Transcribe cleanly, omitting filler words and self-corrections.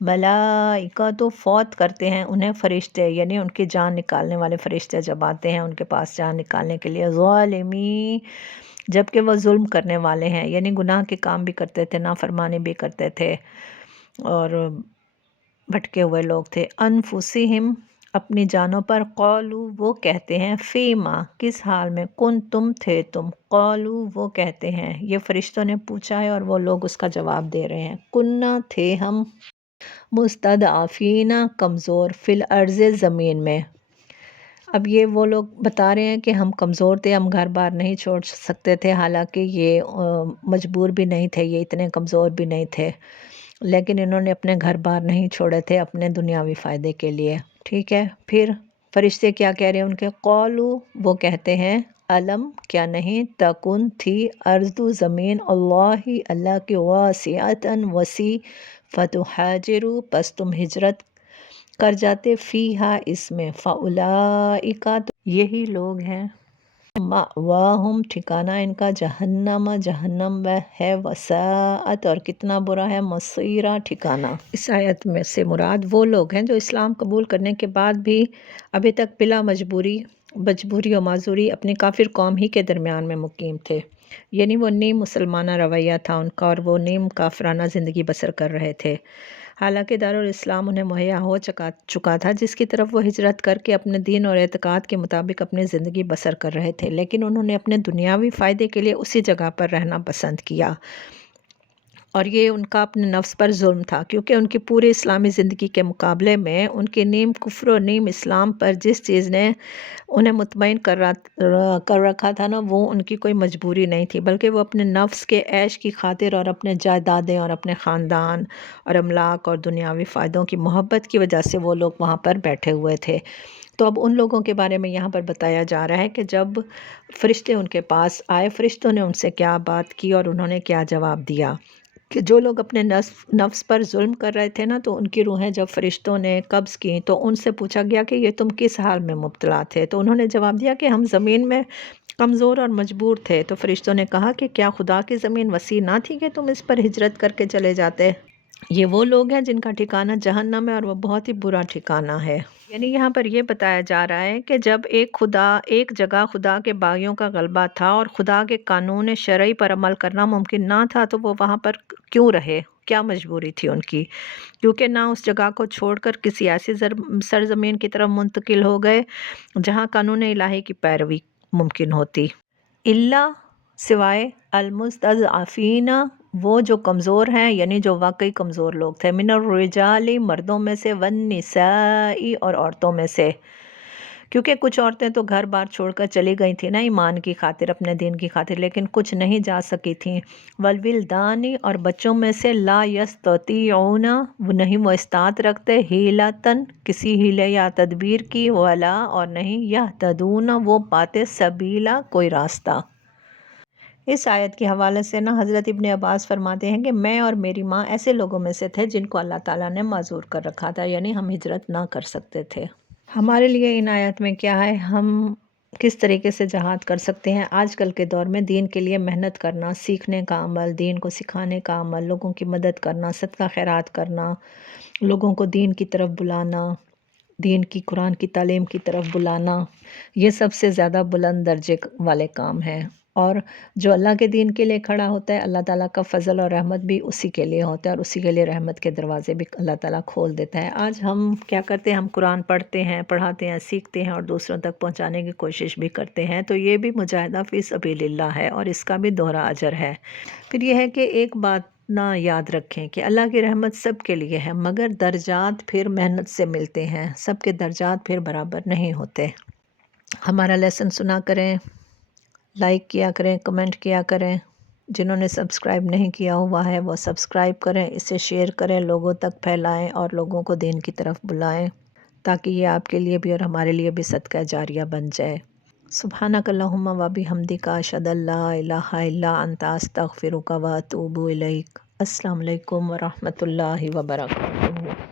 ملائکہ تو فوت کرتے ہیں انہیں فرشتے، یعنی ان کی جان نکالنے والے فرشتے جب آتے ہیں ان کے پاس جان نکالنے کے لیے، ظالمی جبکہ وہ ظلم کرنے والے ہیں، یعنی گناہ کے کام بھی کرتے تھے، نافرمانی بھی کرتے تھے اور بھٹکے ہوئے لوگ تھے، انفسہم اپنی جانوں پر، قولو وہ کہتے ہیں، فیما کس حال میں، کن تم تھے تم، قولو وہ کہتے ہیں، یہ فرشتوں نے پوچھا ہے اور وہ لوگ اس کا جواب دے رہے ہیں، کننا تھے ہم، مستضعفین کمزور، فی الارض زمین میں۔ اب یہ وہ لوگ بتا رہے ہیں کہ ہم کمزور تھے، ہم گھر بار نہیں چھوڑ سکتے تھے، حالانکہ یہ مجبور بھی نہیں تھے، یہ اتنے کمزور بھی نہیں تھے، لیکن انہوں نے اپنے گھر بار نہیں چھوڑے تھے اپنے دنیاوی فائدے کے لیے، ٹھیک ہے۔ پھر فرشتے کیا کہہ رہے ہیں ان کے، قولو وہ کہتے ہیں، علم کیا نہیں، تکن تھی، ارض زمین، اللہ کی واسعۃً وسیع، فتہاجروا پس تم ہجرت کر جاتے، فیہا اس میں، فاولئک یہی لوگ ہیں، مأواہم ٹھکانہ ان کا، جہنم جہنم ہے، وساءت اور کتنا برا ہے، مصیرا ٹھکانہ۔ اس آیت میں سے مراد وہ لوگ ہیں جو اسلام قبول کرنے کے بعد بھی ابھی تک بلا مجبوری و معذوری اپنی کافر قوم ہی کے درمیان میں مقیم تھے، یعنی وہ نیم مسلمانہ رویہ تھا ان کا اور وہ نیم کافرانہ زندگی بسر کر رہے تھے، حالانکہ دارالاسلام انہیں مہیا ہو چکا تھا جس کی طرف وہ ہجرت کر کے اپنے دین اور اعتقاد کے مطابق اپنی زندگی بسر کر رہے تھے، لیکن انہوں نے اپنے دنیاوی فائدے کے لیے اسی جگہ پر رہنا پسند کیا، اور یہ ان کا اپنے نفس پر ظلم تھا، کیونکہ ان کی پوری اسلامی زندگی کے مقابلے میں ان کے نیم کفر و نیم اسلام پر جس چیز نے انہیں مطمئن کر رکھا تھا نا، وہ ان کی کوئی مجبوری نہیں تھی، بلکہ وہ اپنے نفس کے عیش کی خاطر اور اپنے جائیدادیں اور اپنے خاندان اور املاک اور دنیاوی فائدوں کی محبت کی وجہ سے وہ لوگ وہاں پر بیٹھے ہوئے تھے۔ تو اب ان لوگوں کے بارے میں یہاں پر بتایا جا رہا ہے کہ جب فرشتے ان کے پاس آئے، فرشتوں نے ان سے کیا بات کی اور انہوں نے کیا جواب دیا، کہ جو لوگ اپنے نفس پر ظلم کر رہے تھے نا، تو ان کی روحیں جب فرشتوں نے قبض کی تو ان سے پوچھا گیا کہ یہ تم کس حال میں مبتلا تھے، تو انہوں نے جواب دیا کہ ہم زمین میں کمزور اور مجبور تھے، تو فرشتوں نے کہا کہ کیا خدا کی زمین وسیع نہ تھی کہ تم اس پر ہجرت کر کے چلے جاتے؟ یہ وہ لوگ ہیں جن کا ٹھکانہ جہنم ہے اور وہ بہت ہی برا ٹھکانہ ہے، یعنی یہاں پر یہ بتایا جا رہا ہے کہ جب ایک جگہ خدا کے باغیوں کا غلبہ تھا اور خدا کے قانون شرعی پر عمل کرنا ممکن نہ تھا، تو وہ وہاں پر کیوں رہے، کیا مجبوری تھی ان کی، کیونکہ نہ اس جگہ کو چھوڑ کر کسی ایسی سرزمین کی طرف منتقل ہو گئے جہاں قانون الہی کی پیروی ممکن ہوتی، الا سوائے المستضعفین وہ جو کمزور ہیں، یعنی جو واقعی کمزور لوگ تھے، من الرجال مردوں میں سے، والنساء اور عورتوں میں سے، کیونکہ کچھ عورتیں تو گھر بار چھوڑ کر چلی گئی تھیں نا ایمان کی خاطر، اپنے دین کی خاطر، لیکن کچھ نہیں جا سکی تھیں، والولدان اور بچوں میں سے، لا یستطیعون وہ نہیں وہ استطاعت رکھتے، حیلتن کسی حیلے یا تدبیر کی، ولا اور نہیں، یہتدون وہ پاتے، سبیلا کوئی راستہ۔ اس آیت کے حوالے سے نا حضرت ابن عباس فرماتے ہیں کہ میں اور میری ماں ایسے لوگوں میں سے تھے جن کو اللہ تعالیٰ نے معذور کر رکھا تھا، یعنی ہم ہجرت نہ کر سکتے تھے۔ ہمارے لیے ان آیت میں کیا ہے، ہم کس طریقے سے جہاد کر سکتے ہیں۔ آج کل کے دور میں دین کے لیے محنت کرنا، سیکھنے کا عمل، دین کو سکھانے کا عمل، لوگوں کی مدد کرنا، صدقہ خیرات کرنا، لوگوں کو دین کی طرف بلانا، دین کی قرآن کی تعلیم کی طرف بلانا، یہ سب سے زیادہ بلند درجے والے کام ہیں، اور جو اللہ کے دین کے لیے کھڑا ہوتا ہے، اللہ تعالیٰ کا فضل اور رحمت بھی اسی کے لیے ہوتا ہے، اور اسی کے لیے رحمت کے دروازے بھی اللہ تعالیٰ کھول دیتا ہے۔ آج ہم کیا کرتے ہیں، ہم قرآن پڑھتے ہیں، پڑھاتے ہیں، سیکھتے ہیں اور دوسروں تک پہنچانے کی کوشش بھی کرتے ہیں، تو یہ بھی مجاہدہ فی سبیل اللہ ہے اور اس کا بھی دوہرا اجر ہے۔ پھر یہ ہے کہ ایک بات نہ یاد رکھیں کہ اللہ کی رحمت سب کے لیے ہے، مگر درجات پھر محنت سے ملتے ہیں، سب کے درجات پھر برابر نہیں ہوتے۔ ہمارا لیسن سنا کریں، لائک کیا کریں، کمنٹ کیا کریں، جنہوں نے سبسکرائب نہیں کیا ہوا ہے وہ سبسکرائب کریں، اسے شیئر کریں، لوگوں تک پھیلائیں اور لوگوں کو دین کی طرف بلائیں، تاکہ یہ آپ کے لیے بھی اور ہمارے لیے بھی صدقہ جاریہ بن جائے۔ سبحانک اللہم و بحمدک، اشہد ان لا الہ الا انت، استغفرک و اتوب الیک۔ السلام علیکم ورحمۃ اللہ وبرکاتہ۔